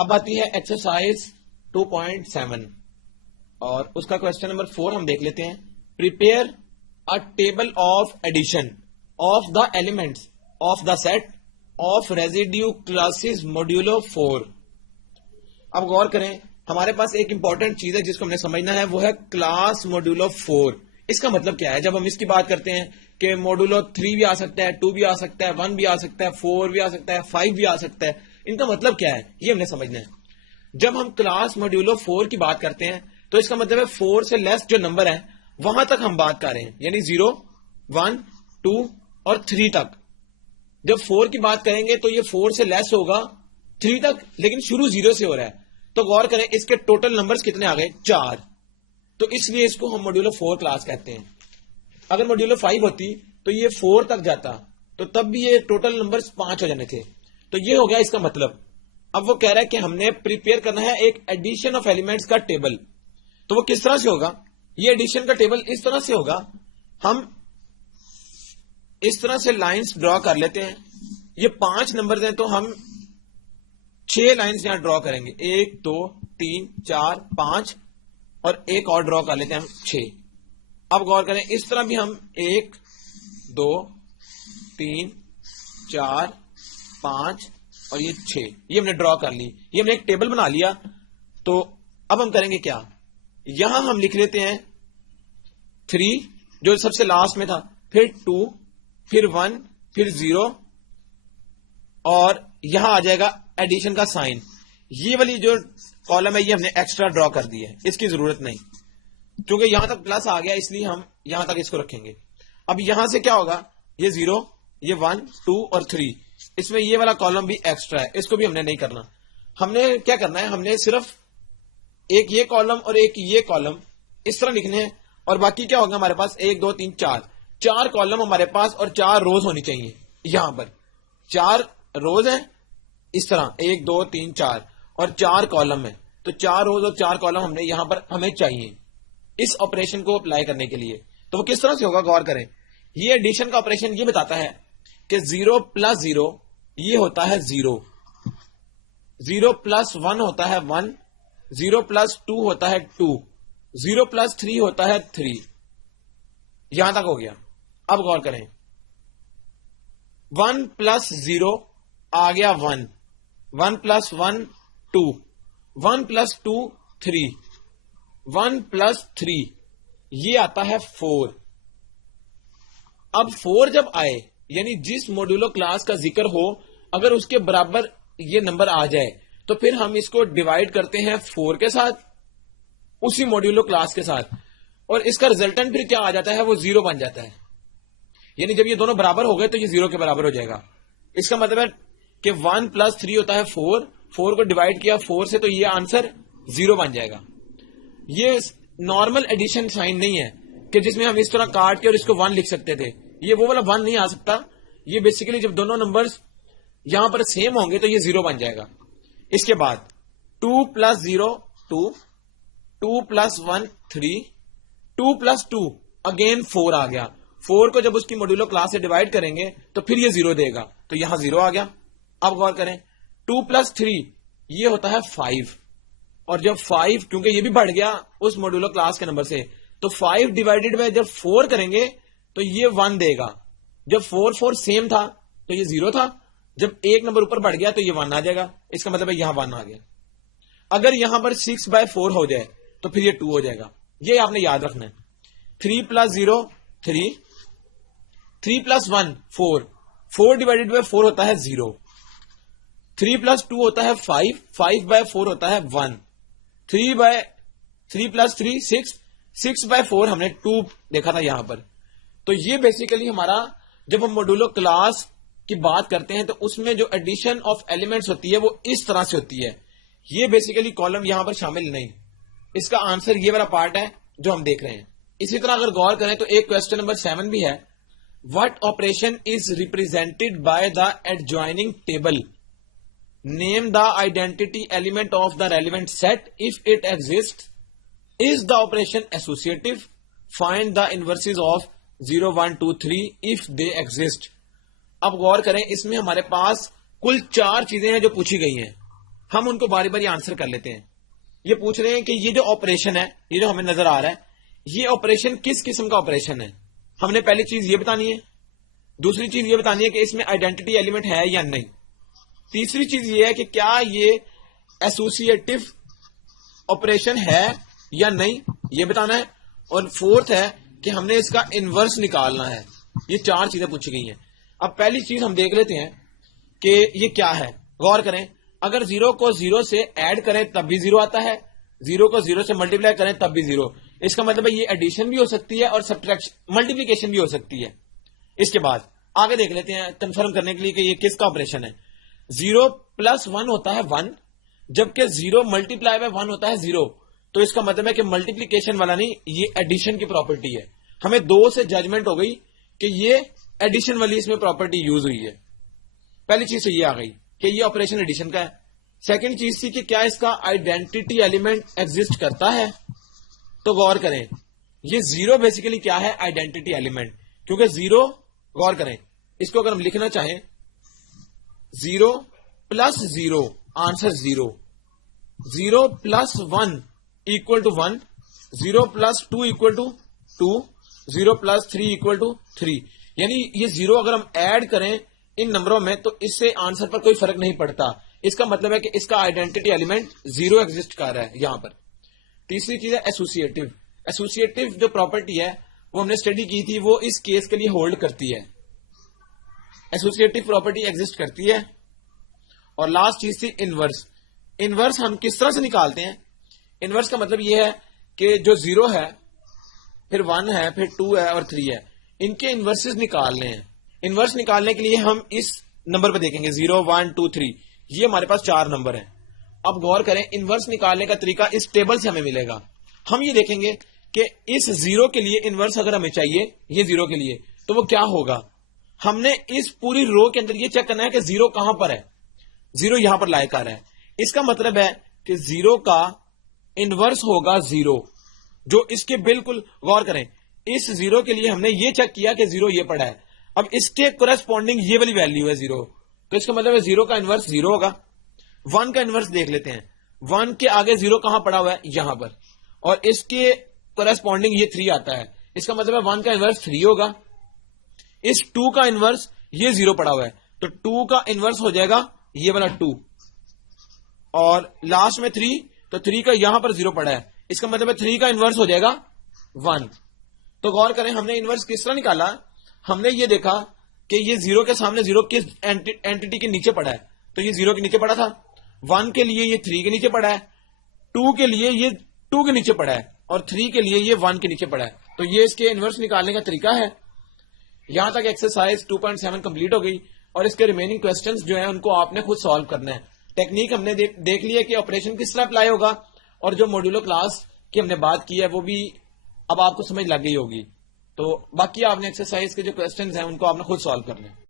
اب آتی ہے ایکسرسائز 2.7 اور اس کا کوشچن نمبر 4 ہم دیکھ لیتے ہیں. Prepare a table of addition of the elements of the set of residue classes modulo 4. اب غور کریں, ہمارے پاس ایک امپورٹنٹ چیز ہے جس کو ہم نے سمجھنا ہے, وہ ہے کلاس موڈیولو 4. اس کا مطلب کیا ہے؟ جب ہم اس کی بات کرتے ہیں کہ موڈولو 3 بھی آ سکتا ہے, 2 بھی آ سکتا ہے, 1 بھی آ سکتا ہے, 4 بھی آ سکتا ہے, 5 بھی آ سکتا ہے, ان کا مطلب کیا ہے یہ ہم نے سمجھنا ہے. جب ہم کلاس موڈیولو 4 کی بات کرتے ہیں تو اس کا مطلب ہے 4 سے لیس جو نمبر ہے وہاں تک ہم بات کر رہے ہیں, یعنی 0, 1, 2 اور 3 تک. جب 4 کی بات کریں گے تو یہ 4 سے لیس ہوگا 3 تک, لیکن شروع 0 سے ہو رہا ہے. تو غور کریں اس کے ٹوٹل نمبرز کتنے آ گئے؟ 4. تو اس لیے اس کو ہم موڈیولو 4 کلاس کہتے ہیں. اگر موڈیولو 5 ہوتی تو یہ 4 تک جاتا, تو تب بھی یہ ٹوٹل نمبرز 5 ہو جانے تھے. تو یہ ہو گیا اس کا مطلب. اب وہ کہہ رہا ہے کہ ہم نے پریپیئر کرنا ہے ایک ایڈیشن آف ایلیمنٹس کا ٹیبل. تو وہ کس طرح سے ہوگا؟ یہ ایڈیشن کا ٹیبل اس طرح سے ہوگا, ہم اس طرح سے لائنز ڈرا کر لیتے ہیں. یہ 5 نمبرز ہیں تو ہم 6 لائنز یہاں ڈرا کریں گے, 1 2 3 4 5 اور ایک اور ڈرا کر لیتے ہیں ہم 6. اب غور کریں اس طرح بھی ہم 1 2 3 4 5 اور یہ 6 یہ ہم نے ڈرا کر لی, یہ ہم نے ایک ٹیبل بنا لیا. تو اب ہم کریں گے کیا؟ یہاں ہم لکھ لیتے ہیں 3 جو سب سے لاسٹ میں تھا, پھر 2 پھر 1 پھر 0 اور یہاں آ جائے گا ایڈیشن کا سائن. یہ والی جو کالم ہے یہ ہم نے ایکسٹرا ڈرا کر دی ہے, اس کی ضرورت نہیں, کیونکہ یہاں تک پلس آ گیا اس لیے ہم یہاں تک اس کو رکھیں گے. اب یہاں سے کیا ہوگا؟ یہ 0 یہ 1 2 اور 3, اس میں یہ والا کالم بھی ایکسٹرا ہے, اس کو بھی ہم نے نہیں کرنا. ہم نے کیا کرنا ہے, ہم نے صرف ایک یہ کالم اور ایک یہ کالم اس طرح لکھنے ہیں, اور باقی کیا ہوگا ہمارے پاس 1 2 3 4 کالم ہمارے پاس اور 4 روز ہونی چاہیے. یہاں پر 4 روز ہیں اس طرح 1 2 3 4 اور 4 کالم ہیں, تو 4 روز اور 4 کالم ہم نے یہاں پر ہمیں چاہیے اس آپریشن کو اپلائی کرنے کے لیے. تو وہ کس طرح سے ہوگا غور کریں. یہ ایڈیشن کا آپریشن یہ بتاتا ہے کہ 0 + 0 یہ ہوتا ہے 0, 0 + 1 ہوتا ہے 1, 0 + 2 ہوتا ہے 2, 0 + 3 ہوتا ہے 3. یہاں تک ہو گیا. اب غور کریں 1 + 0 آ گیا 1, 1 + 1 2, 1 + 2 3, 1 + 3 یہ آتا ہے 4. اب 4 جب آئے یعنی جس موڈولو کلاس کا ذکر ہو اگر اس کے برابر یہ نمبر آ جائے تو پھر ہم اس کو ڈیوائڈ کرتے ہیں 4 کے ساتھ, اسی موڈولو کلاس کے ساتھ, اور اس کا ریزلٹنٹ پھر کیا آ جاتا ہے, وہ 0 بن جاتا ہے. یعنی جب یہ دونوں برابر ہو گئے تو یہ 0 کے برابر ہو جائے گا. اس کا مطلب ہے کہ 1 + 3 ہوتا ہے 4, 4 کو ڈیوائڈ کیا 4 سے تو یہ آنسر 0 بن جائے گا. یہ نارمل ایڈیشن سائن نہیں ہے کہ جس میں ہم اس طرح کاٹ کے اور اس کو 1 لکھ سکتے تھے, یہ وہ والا 1 نہیں آ سکتا. یہ بیسیکلی جب دونوں نمبرز یہاں پر سیم ہوں گے تو یہ 0 بن جائے گا. اس کے بعد 2 + 0 2, 2 + 1 3, 2 + 2 اگین 4 آ گیا. 4 کو جب اس کی موڈولو کلاس سے ڈیوائڈ کریں گے تو پھر یہ 0 دے گا, تو یہاں 0 آ گیا. اب غور کریں 2 + 3 یہ ہوتا ہے 5, اور جب 5 کیونکہ یہ بھی بڑھ گیا اس موڈولو کلاس کے نمبر سے, تو 5 ڈیوائڈیڈ بائی جب 4 کریں گے تو یہ 1 دے گا. جب 4 4 سیم تھا تو یہ 0 تھا, جب ایک نمبر اوپر بڑھ گیا تو یہ 1 آ جائے گا. اس کا مطلب ہے یہاں 1 آ گیا. اگر یہاں پر 6/4 ہو جائے تو پھر یہ 2 ہو جائے گا. یہ آپ نے یاد رکھنا ہے. 3 + 0 3, 3 + 1 4, 4 ڈیوائڈیڈ بائی 4 ہوتا ہے 0, 3 + 2 ہوتا ہے 5, 5/4 ہوتا ہے 1, 3 + 3 6, 6/4 ہم نے 2 دیکھا تھا یہاں پر. تو یہ بیسیکلی ہمارا جب ہم موڈولو کلاس کی بات کرتے ہیں تو اس میں جو ایڈیشن آف ایلیمنٹس ہوتی ہے وہ اس طرح سے ہوتی ہے. یہ بیسیکلی کالم یہاں پر شامل نہیں. اس کا آنسر یہ والا پارٹ ہے جو ہم دیکھ رہے ہیں. اسی طرح اگر غور کریں تو ایک کوشچن نمبر 7 بھی ہے. What operation is represented by the adjoining table? Name the identity element of the relevant set if it exists. Is the operation associative? Find the inverses of 0 1 2 3 if they exist. اب غور کریں اس میں ہمارے پاس کل 4 چیزیں ہیں جو پوچھی گئی ہیں. ہم ان کو باری باری آنسر کر لیتے ہیں. یہ پوچھ رہے ہیں کہ یہ جو آپریشن ہے، یہ جو ہمیں نظر آ رہا ہے، یہ آپریشن کس قسم کا آپریشن ہے. ہم نے پہلی چیز یہ بتانی ہے، دوسری چیز یہ بتانی ہے کہ اس میں آئیڈینٹی ایلیمنٹ ہے یا نہیں، تیسری چیز یہ ہے کہ کیا یہ ایسوسیٹو آپریشن ہے یا نہیں یہ بتانا ہے، اور فورتھ ہے کہ ہم نے اس کا انورس نکالنا ہے. یہ 4 چیزیں پوچھی گئی ہیں. اب پہلی چیز ہم دیکھ لیتے ہیں کہ یہ کیا ہے. غور کریں، اگر 0 کو 0 سے ایڈ کریں تب بھی 0 آتا ہے، 0 کو 0 سے ملٹیپلائی کریں تب بھی 0. اس کا مطلب ہے یہ ایڈیشن بھی ہو سکتی ہے اور سبٹریکشن ملٹیپلیکیشن بھی ہو سکتی ہے. اس کے بعد آگے دیکھ لیتے ہیں کنفرم کرنے کے لیے کہ یہ کس کا آپریشن ہے. 0 + 1 ہوتا ہے 1، جبکہ 0 ملٹیپلائی بائی 1 ہوتا ہے 0. تو اس کا مطلب ہے کہ ملٹیپلیکیشن والا نہیں، یہ ایڈیشن کی پراپرٹی ہے. ہمیں 2 سے ججمنٹ ہو گئی کہ یہ ایڈیشن والی اس میں پراپرٹی یوز ہوئی ہے. پہلی چیز تو یہ آ گئی کہ یہ آپریشن ایڈیشن کا ہے. سیکنڈ چیز تھی کہ کیا اس کا آئیڈینٹی ایلیمنٹ ایگزسٹ کرتا ہے. تو غور کریں، یہ 0 بیسیکلی کیا ہے؟ Identity element. کیونکہ 0، غور کریں، اس کو اگر ہم لکھنا چاہیں 0 + 0 آنسر 0، 0 + 1 = 1، 0 + 2 = 2، 0 + 3 = 3. یعنی یہ 0 اگر ہم ایڈ کریں ان نمبروں میں تو اس سے آنسر پر کوئی فرق نہیں پڑتا. اس کا مطلب ہے کہ اس کا آئیڈینٹی ایلیمنٹ 0 ایگزسٹ کر رہا ہے یہاں پر. تیسری چیز ہے ایسوسیٹو. ایسوسیٹو جو پراپرٹی ہے وہ ہم نے اسٹڈی کی تھی، وہ اس کیس کے لیے ہولڈ کرتی ہے. ایسوسیٹو پراپرٹی ایگزسٹ کرتی ہے. اور لاسٹ چیز تھی انورس. انورس ہم کس طرح سے نکالتے ہیں؟ انورس کا مطلب یہ ہے کہ جو 0 ہے، پھر 1 ہے، پھر 2 ہے اور 3 ہے، ان کے انورسز نکالنے ہیں. انورس نکالنے کے لیے ہم اس نمبر پہ دیکھیں گے 0 1 2 3. یہ ہمارے پاس 4 نمبر ہیں. اب غور کریں، انورس نکالنے کا طریقہ اس ٹیبل سے ہمیں ملے گا. ہم یہ دیکھیں گے کہ اس 0 کے لیے انورس اگر ہمیں چاہیے، یہ 0 کے لیے، تو وہ کیا ہوگا. ہم نے اس پوری رو کے اندر یہ چیک کرنا ہے کہ 0 کہاں پر ہے. 0 یہاں پر لائے کر رہا ہے. اس کا مطلب ہے کہ 0 کا انورس ہوگا 0، جو اس کے بالکل، غور کریں، اس 0 کے لیے ہم نے یہ چیک کیا کہ 0 یہ پڑا ہے. اب اس کے کورسپونڈنگ یہ والی ویلیو ہے 0، تو اس کا مطلب ہے 0 کا انورس 0 ہوگا. 1 کا انورس دیکھ لیتے ہیں. 1 کے آگے 0 کہاں پڑا ہوا ہے؟ یہاں پر. اور اس کے کورسپونڈنگ یہ 3 آتا ہے. اس کا مطلب ہے 1 کا انورس 3 ہوگا. اس 2 کا انورس یہ 0 پڑا ہوا ہے، تو 2 کا انورس ہو جائے گا یہ والا 2. اور لاسٹ میں 3، تو 3 کا یہاں پر 0 پڑا ہے، اس کا مطلب ہے 3 کا انورس ہو جائے گا 1. تو غور کریں، ہم نے انورس کس طرح نکالا. ہم نے یہ دیکھا کہ یہ 0 کے سامنے 0 کس اینٹی کے نیچے پڑا ہے، تو یہ 0 کے نیچے پڑا تھا. 1 کے لیے یہ 3 کے نیچے پڑا ہے، 2 کے لیے یہ 2 کے نیچے پڑا ہے، اور 3 کے لیے یہ 1 کے نیچے پڑا ہے. تو یہ اس کے انورس نکالنے کا طریقہ ہے. یہاں تک ایکسرسائز 2.7 کمپلیٹ ہو گئی، اور اس کے ریمیننگ کوسچنز جو ہیں ان کو آپ نے خود سالو کرنا ہے. ٹیکنیک ہم نے دیکھ لیا کہ آپریشن کس طرح اپلائی ہوگا، اور جو موڈولو کلاس کی ہم نے بات کی ہے وہ بھی اب آپ کو سمجھ لگ گئی ہوگی. تو باقی آپ نے ایکسرسائز کے جو کوسچنز ہیں ان کو آپ نے خود سالو کرنا ہے.